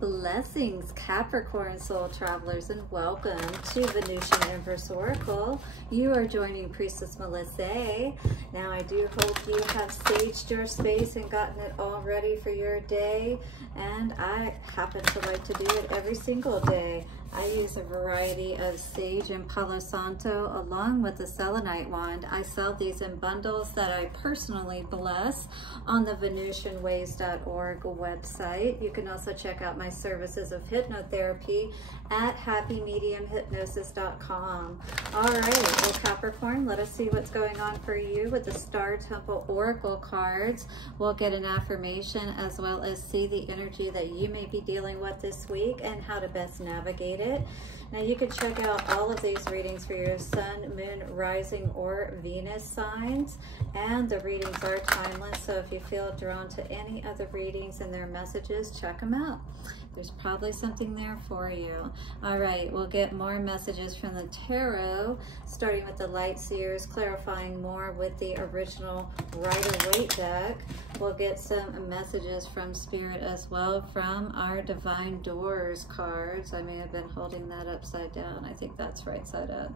Blessings, Capricorn soul travelers, and welcome to Venusian Empress Oracle. You are joining Priestess Melissae. Now, I do hope you have staged your space and gotten it all ready for your day, and I happen to like to do it every single day. I use a variety of sage and Palo Santo along with the selenite wand. I sell these in bundles that I personally bless on the VenusianWays.org website. You can also check out my services of hypnotherapy at happymediumhypnosis.com. All right, well, Capricorn, let us see what's going on for you with the Star Temple Oracle cards. We'll get an affirmation as well as see the energy that you may be dealing with this week and how to best navigate it. Now, you can check out all of these readings for your sun, moon, rising, or Venus signs, and the readings are timeless, so if you feel drawn to any other readings and their messages, check them out. There's probably something there for you. All right, we'll get more messages from the tarot, starting with the Light Seers, clarifying more with the original Rider-Waite deck. We'll get some messages from Spirit as well from our Divine Doors cards. I may have been holding that upside down. I think that's right side up.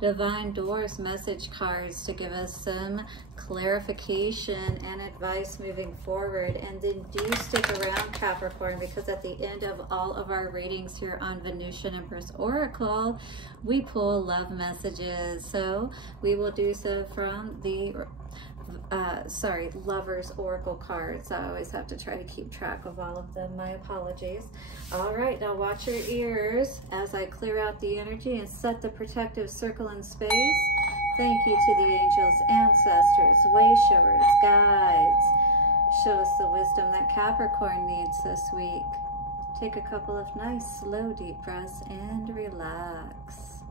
Divine Doors message cards to give us some clarification and advice moving forward. And then do stick around, Capricorn, because at the end of all of our readings here on Venusian Empress Oracle, we pull love messages. So we will do so from the Lovers Oracle cards. I always have to try to keep track of all of them. My apologies. All right, now watch your ears as I clear out the energy and set the protective circle in space. Thank you to the angels, ancestors, way showers, guides. Show us the wisdom that Capricorn needs this week. Take a couple of nice, slow, deep breaths and relax.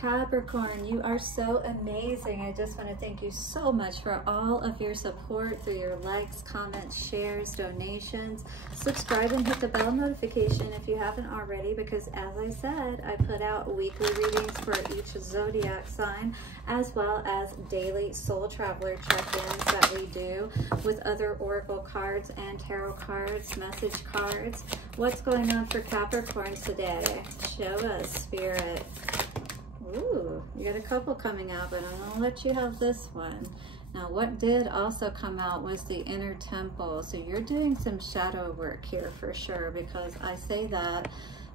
Capricorn, you are so amazing. I just want to thank you so much for all of your support through your likes, comments, shares, donations. Subscribe and hit the bell notification if you haven't already, because as I said, I put out weekly readings for each zodiac sign, as well as daily soul traveler check-ins that we do with other oracle cards and tarot cards, message cards. What's going on for Capricorn today? Show us, Spirit. Ooh, you got a couple coming out, but I'm gonna let you have this one. Now, what did also come out was the inner temple. So you're doing some shadow work here for sure, because I say that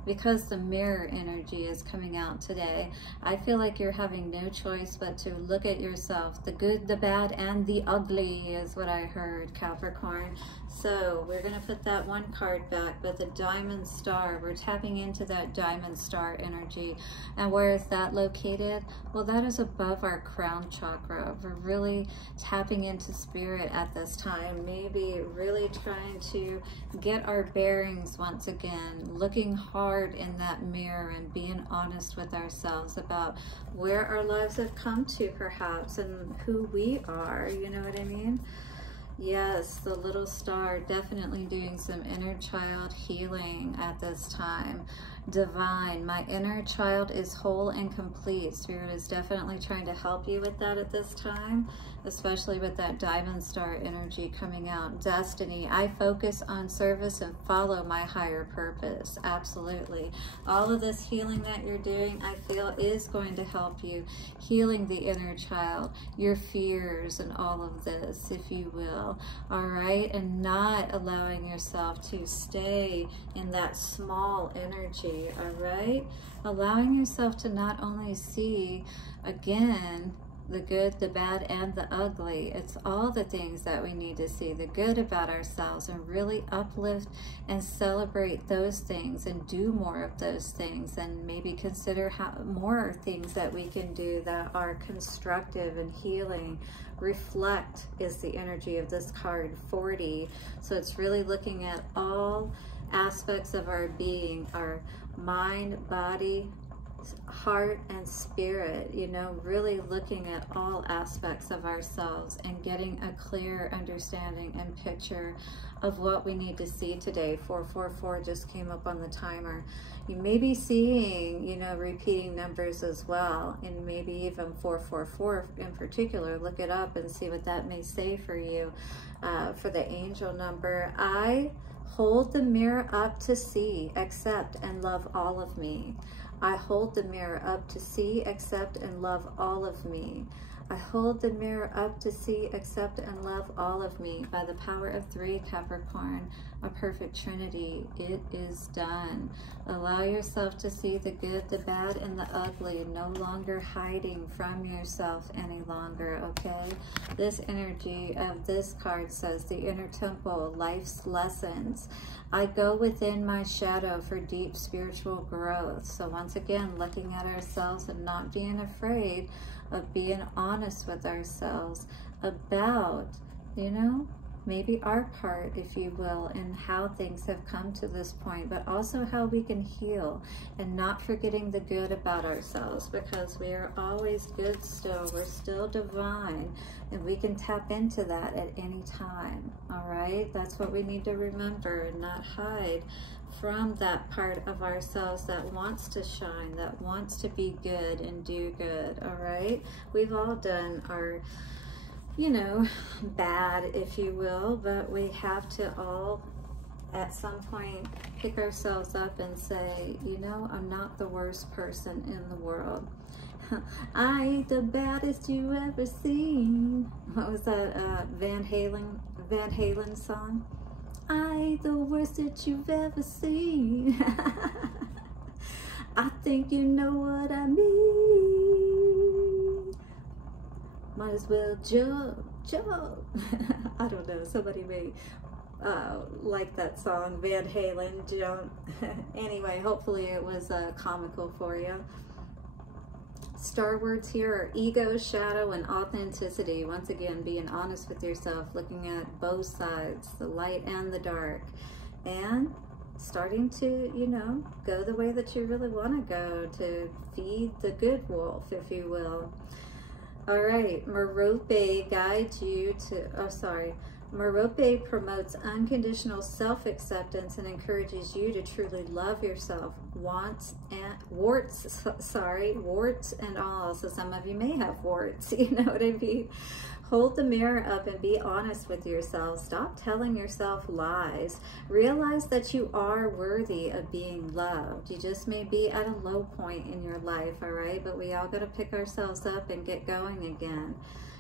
because the mirror energy is coming out today. I feel like you're having no choice but to look at yourself. The good, the bad, and the ugly is what I heard, Capricorn. So we're going to put that one card back, but the Diamond Star, we're tapping into that Diamond Star energy. And where is that located? Well, that is above our crown chakra. We're really tapping into Spirit at this time, maybe really trying to get our bearings once again, looking hard in that mirror and being honest with ourselves about where our lives have come to, perhaps, and who we are, you know what I mean? Yes, the little star definitely doing some inner child healing at this time. Divine, my inner child is whole and complete. Spirit is definitely trying to help you with that at this time, especially with that Diamond Star energy coming out. Destiny, I focus on service and follow my higher purpose. Absolutely. All of this healing that you're doing, I feel, is going to help you. Healing the inner child, your fears and all of this, if you will. All right, and not allowing yourself to stay in that small energy. All right, allowing yourself to not only see again the good, the bad, and the ugly. It's all the things that we need to see, the good about ourselves, and really uplift and celebrate those things and do more of those things, and maybe consider how more things that we can do that are constructive and healing. Reflect is the energy of this card, 40. So it's really looking at all aspects of our being, our mind, body, heart and spirit, you know, really looking at all aspects of ourselves and getting a clear understanding and picture of what we need to see today. 444 just came up on the timer. You may be seeing, you know, repeating numbers as well, and maybe even 444 in particular. Look it up and see what that may say for you. For the angel number, I hold the mirror up to see, accept, and love all of me. I hold the mirror up to see, accept, and love all of me. I hold the mirror up to see, accept, and love all of me. By the power of 3, Capricorn, a perfect trinity, it is done. Allow yourself to see the good, the bad, and the ugly, no longer hiding from yourself any longer, okay? This energy of this card says the inner temple, life's lessons. I go within my shadow for deep spiritual growth. So once again, looking at ourselves and not being afraid of being honest with ourselves about, you know, maybe our part, if you will, in how things have come to this point, but also how we can heal, and not forgetting the good about ourselves, because we are always good still. We're still divine, and we can tap into that at any time. All right, that's what we need to remember, and not hide from that part of ourselves that wants to shine, that wants to be good and do good. All right, we've all done our, you know, bad, if you will, but we have to all at some point pick ourselves up and say, you know, I'm not the worst person in the world. I ain't the baddest you ever seen. What was that Van Halen song? I ain't the worst that you've ever seen. I think you know what I mean. Might as well jump. I don't know, somebody may like that song, Van Halen, Jump. Anyway, hopefully it was comical for you. Star words here are ego, shadow, and authenticity. Once again, being honest with yourself, looking at both sides, the light and the dark, and starting to, you know, go the way that you really want to go, to feed the good wolf, if you will. All right, Merope guides you to, Merope promotes unconditional self-acceptance and encourages you to truly love yourself, warts and all. So some of you may have warts, you know what I mean? Hold the mirror up and be honest with yourself. Stop telling yourself lies. Realize that you are worthy of being loved. You just may be at a low point in your life, all right? But we all got to pick ourselves up and get going again.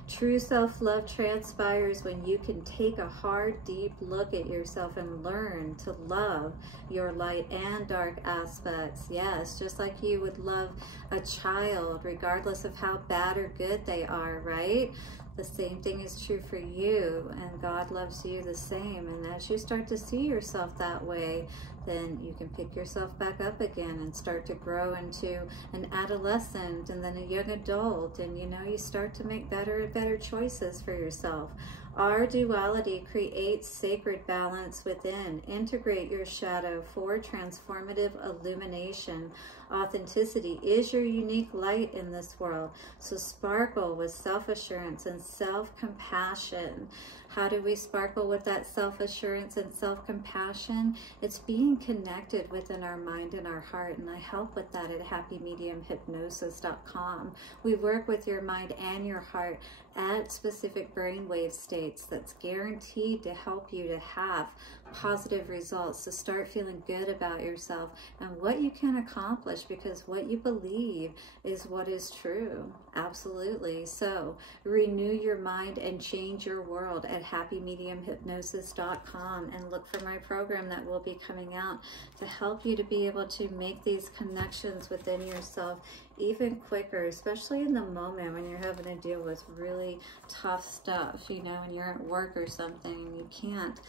True self-love transpires when you can take a hard, deep look at yourself and learn to love your light and dark aspects. Yes, just like you would love a child, regardless of how bad or good they are, right? The same thing is true for you, and God loves you the same. And as you start to see yourself that way, then you can pick yourself back up again and start to grow into an adolescent and then a young adult, and you know, you start to make better and better choices for yourself. Our duality creates sacred balance within. Integrate your shadow for transformative illumination. Authenticity is your unique light in this world. So sparkle with self-assurance and self-compassion. How do we sparkle with that self-assurance and self-compassion? It's being connected within our mind and our heart, and I help with that at happymediumhypnosis.com. We work with your mind and your heart at specific brainwave states that's guaranteed to help you to have positive results, to start feeling good about yourself and what you can accomplish, because what you believe is what is true. Absolutely. So renew your mind and change your world at happymediumhypnosis.com, and look for my program that will be coming out to help you to be able to make these connections within yourself even quicker, especially in the moment when you're having to deal with really tough stuff, you know, when you're at work or something and you can't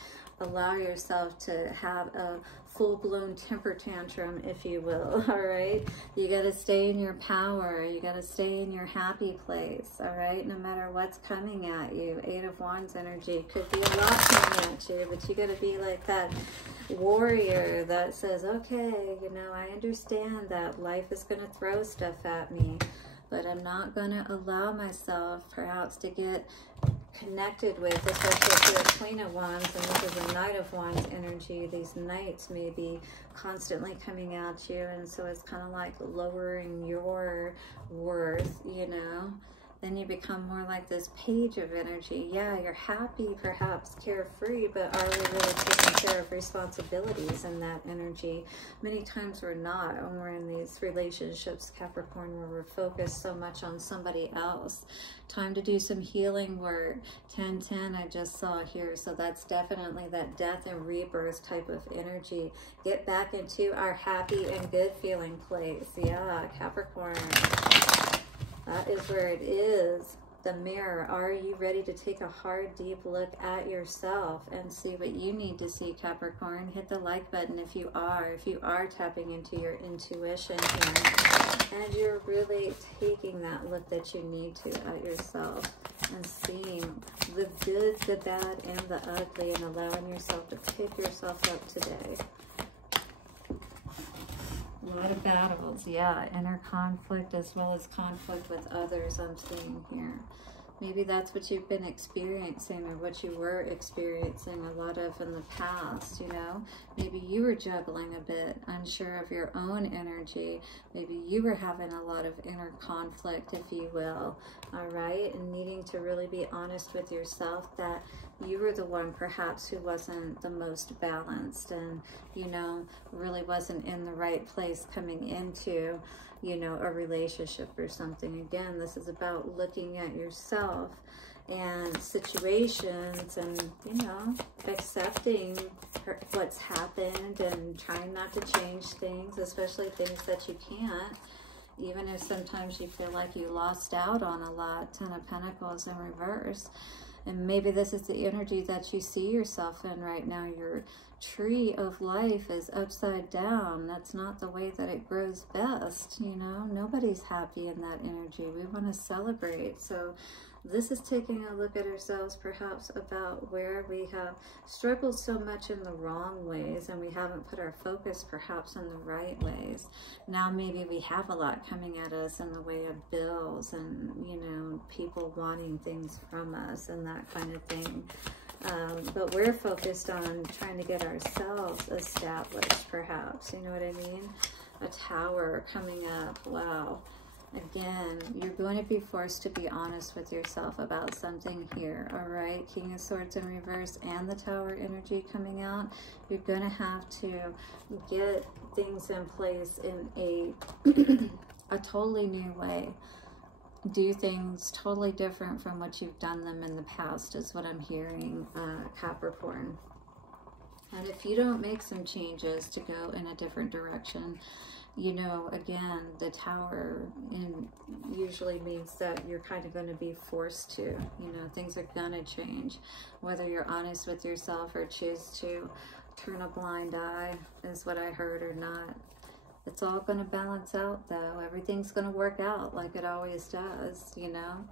allow yourself to have a full-blown temper tantrum, if you will. All right, you got to stay in your power, you got to stay in your happy place. All right, no matter what's coming at you. 8 of Wands energy could be a lot coming at you, but you got to be like that warrior that says, okay, you know, I understand that life is going to throw stuff at me, but I'm not going to allow myself perhaps to get connected with, especially to the Queen of Wands, and this is a Knight of Wands energy. These knights may be constantly coming at you, and so it's kind of like lowering your worth, you know. Then you become more like this Page of energy. Yeah, you're happy, perhaps carefree, but are we really taking care of responsibilities in that energy? Many times we're not when we're in these relationships, Capricorn, where we're focused so much on somebody else. Time to do some healing work. 10-10 I just saw here, so that's definitely that death and rebirth type of energy. Get back into our happy and good feeling place. Yeah, Capricorn. That is where it is. The mirror. Are you ready to take a hard, deep look at yourself and see what you need to see, Capricorn? Hit the like button if you are tapping into your intuition here, and you're really taking that look that you need to at yourself and seeing the good, the bad, and the ugly, and allowing yourself to pick yourself up today. A lot of battles, yeah, inner conflict as well as conflict with others I'm seeing here. Maybe that's what you've been experiencing, or what you were experiencing a lot of in the past, you know. Maybe you were juggling a bit, unsure of your own energy. Maybe you were having a lot of inner conflict, if you will, all right? And needing to really be honest with yourself that you were the one perhaps who wasn't the most balanced, and, you know, really wasn't in the right place coming into, you know, a relationship or something. Again, this is about looking at yourself and situations and, you know, accepting what's happened and trying not to change things, especially things that you can't, even if sometimes you feel like you lost out on a lot. 10 of Pentacles in reverse. And maybe this is the energy that you see yourself in right now. Your tree of life is upside down. That's not the way that it grows best, you know. Nobody's happy in that energy. We want to celebrate. So this is taking a look at ourselves perhaps about where we have struggled so much in the wrong ways, and we haven't put our focus perhaps in the right ways. Now maybe we have a lot coming at us in the way of bills and, you know, people wanting things from us and that kind of thing. But we're focused on trying to get ourselves established perhaps, you know what I mean? A Tower coming up. Wow. Again, you're going to be forced to be honest with yourself about something here, all right? King of Swords in reverse and the Tower energy coming out. You're going to have to get things in place in a totally new way. Do things totally different from what you've done them in the past is what I'm hearing, Capricorn. And if you don't make some changes to go in a different direction, you know, again, the Tower usually means that you're kind of going to be forced to, you know, things are going to change. Whether you're honest with yourself or choose to turn a blind eye is what I heard or not. It's all going to balance out, though. Everything's going to work out like it always does, you know.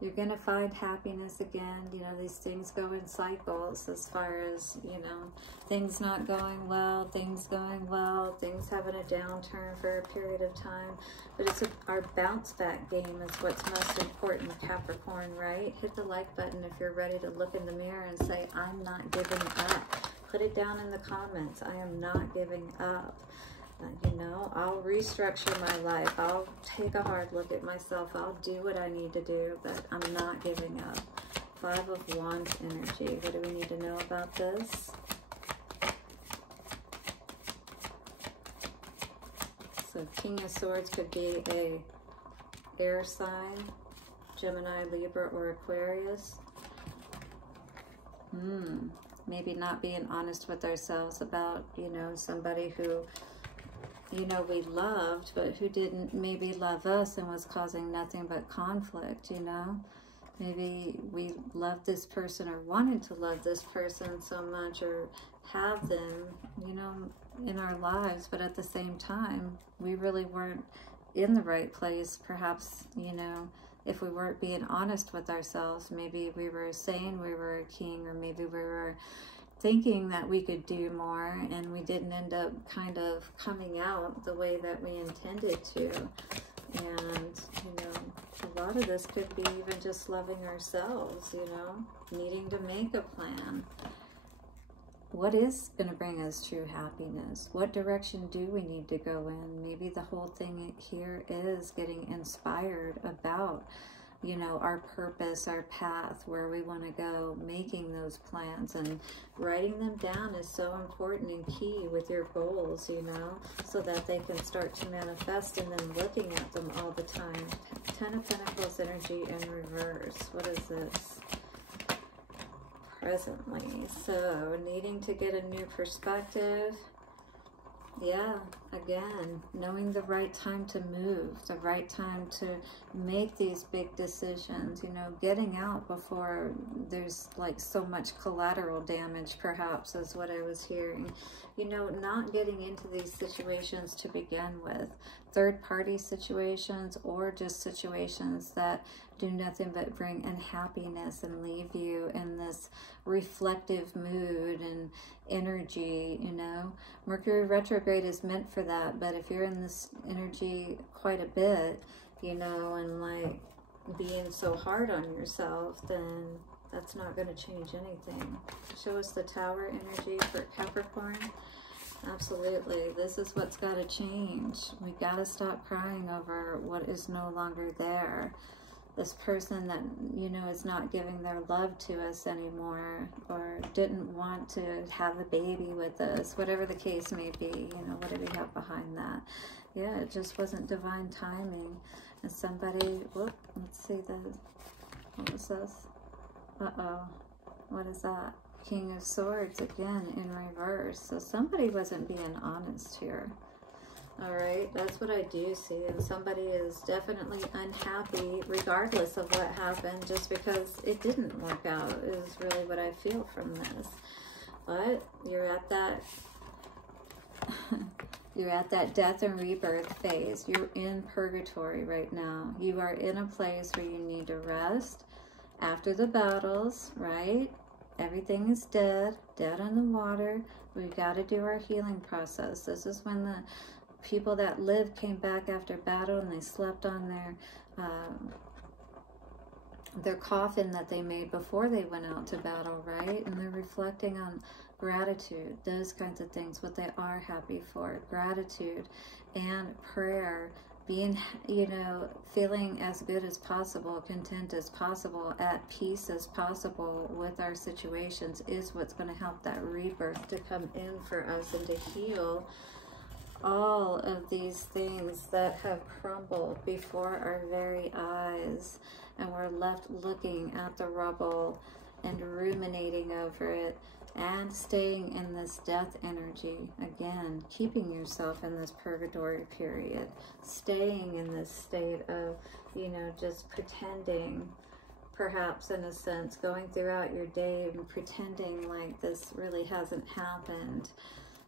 You're going to find happiness again. You know, these things go in cycles as far as, you know, things not going well, things going well, things having a downturn for a period of time. But it's our bounce back game is what's most important, Capricorn, right? Hit the like button if you're ready to look in the mirror and say, I'm not giving up. Put it down in the comments. I am not giving up. You know, I'll restructure my life. I'll take a hard look at myself. I'll do what I need to do, but I'm not giving up. 5 of Wands energy. What do we need to know about this? So King of Swords could be a air sign, Gemini, Libra, or Aquarius. Maybe not being honest with ourselves about, you know, somebody who, you know, we loved, but who didn't maybe love us and was causing nothing but conflict, you know. Maybe we love this person or wanted to love this person so much, or have them, you know, in our lives, but at the same time, we really weren't in the right place. Perhaps, you know, if we weren't being honest with ourselves, maybe we were saying we were a king, or maybe we were thinking that we could do more, and we didn't end up kind of coming out the way that we intended to. And, you know, a lot of this could be even just loving ourselves, you know, needing to make a plan. What is going to bring us true happiness? What direction do we need to go in? Maybe the whole thing here is getting inspired about, you know, our purpose, our path, where we want to go, making those plans, and writing them down is so important and key with your goals, you know, so that they can start to manifest, and then looking at them all the time. 10 of Pentacles energy in reverse. What is this? Presently. So needing to get a new perspective. Yeah, again, knowing the right time to move, the right time to make these big decisions, you know, getting out before there's like so much collateral damage, perhaps, is what I was hearing. You know, not getting into these situations to begin with, third-party situations, or just situations that do nothing but bring unhappiness and leave you in this reflective mood and energy, you know. Mercury retrograde is meant for that, but if you're in this energy quite a bit, you know, and like being so hard on yourself, then that's not going to change anything. Show us the Tower energy for Capricorn. Absolutely. This is what's got to change. We got to stop crying over what is no longer there. This person that, you know, is not giving their love to us anymore, or didn't want to have a baby with us, whatever the case may be, you know, what do we have behind that? Yeah, it just wasn't divine timing. And somebody, whoop, let's see what was this? Uh-oh, what is that? King of Swords again in reverse. So somebody wasn't being honest here. All right, that's what I do see. And somebody is definitely unhappy regardless of what happened, just because it didn't work out is really what I feel from this. But you're at that you're at that death and rebirth phase. You're in purgatory right now. You are in a place where you need to rest after the battles, right? Everything is dead in the water. We've got to do our healing process. This is when the people that lived came back after battle, and they slept on their coffin that they made before they went out to battle, right? And they're reflecting on gratitude, those kinds of things, what they are happy for, gratitude and prayer, being, you know, feeling as good as possible, content as possible, at peace as possible with our situations is what's going to help that rebirth to come in for us, and to heal all of these things that have crumbled before our very eyes, and we're left looking at the rubble and ruminating over it, and staying in this death energy. Again, keeping yourself in this purgatory period, staying in this state of, you know, just pretending, perhaps in a sense, going throughout your day and pretending like this really hasn't happened.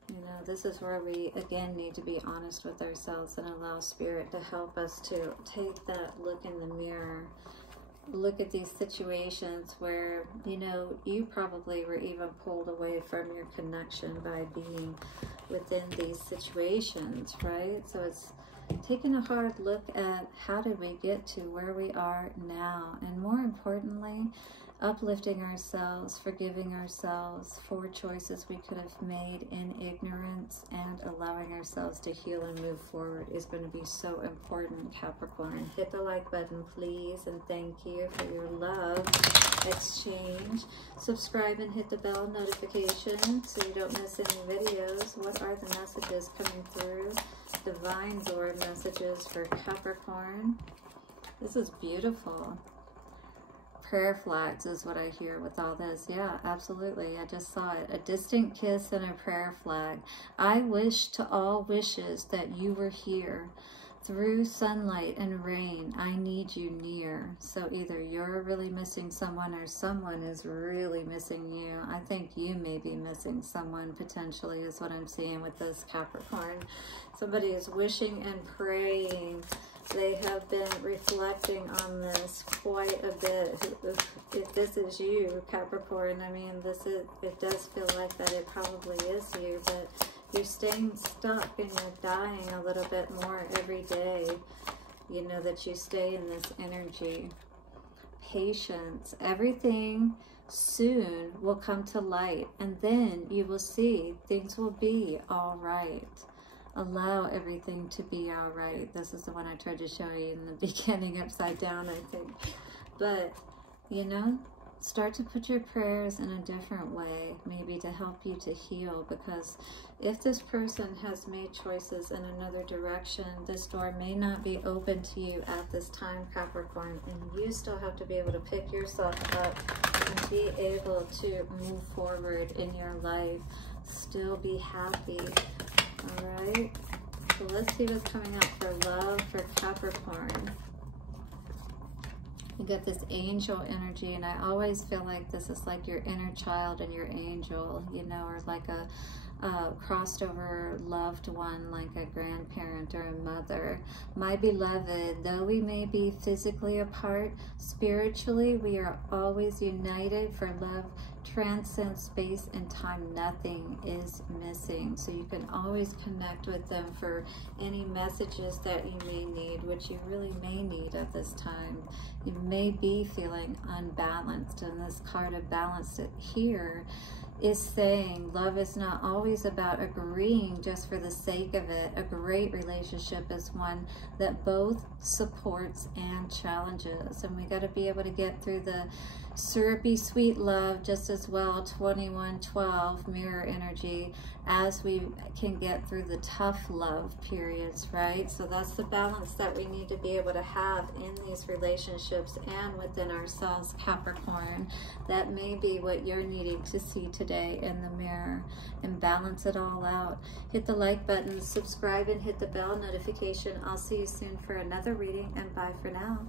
You know, this is where we, again, need to be honest with ourselves and allow Spirit to help us to take that look in the mirror. Look at these situations where, you know, you probably were even pulled away from your connection by being within these situations, right? So it's taking a hard look at how did we get to where we are now, and more importantly, uplifting ourselves, forgiving ourselves for choices we could have made in ignorance, and allowing ourselves to heal and move forward is going to be so important, Capricorn. Hit the like button, please, and thank you for your love exchange. Subscribe and hit the bell notification so you don't miss any videos. What are the messages coming through? Divine Lord messages for Capricorn. This is beautiful. Prayer flags is what I hear with all this. Yeah, absolutely. I just saw it. A distant kiss and a prayer flag. I wish to all wishes that you were here, Through sunlight and rain, I need you near. So either you're really missing someone or someone is really missing you. I think you may be missing someone potentially is what I'm seeing with this Capricorn. Somebody is wishing and praying. They have been reflecting on this quite a bit. If this is you, Capricorn, I mean, it does feel like that it probably is you, but you're staying stuck and you're dying a little bit more every day. You know that you stay in this energy. Patience. Everything soon will come to light, and then you will see things will be all right. Allow everything to be all right. This is the one I tried to show you in the beginning, upside down, I think. But, you know, start to put your prayers in a different way, maybe to help you to heal, because if this person has made choices in another direction, this door may not be open to you at this time, Capricorn, and you still have to be able to pick yourself up and be able to move forward in your life, still be happy. All right, so let's see what's coming up for love for Capricorn. You get this angel energy, and I always feel like this is like your inner child and your angel, you know, or like a crossed over loved one, like a grandparent or a mother. My beloved, though we may be physically apart, spiritually we are always united, for love transcends space and time. Nothing is missing. So you can always connect with them for any messages that you may need, which you really may need at this time. You may be feeling unbalanced, and this card of balance here is saying love is not always about agreeing just for the sake of it. A great relationship is one that both supports and challenges, and we got to be able to get through the syrupy sweet love just as well, 2112 mirror energy, as we can get through the tough love periods, right? So that's the balance that we need to be able to have in these relationships and within ourselves, Capricorn. That may be what you're needing to see today in the mirror, and balance it all out. Hit the like button, subscribe, and hit the bell notification. I'll see you soon for another reading, and bye for now.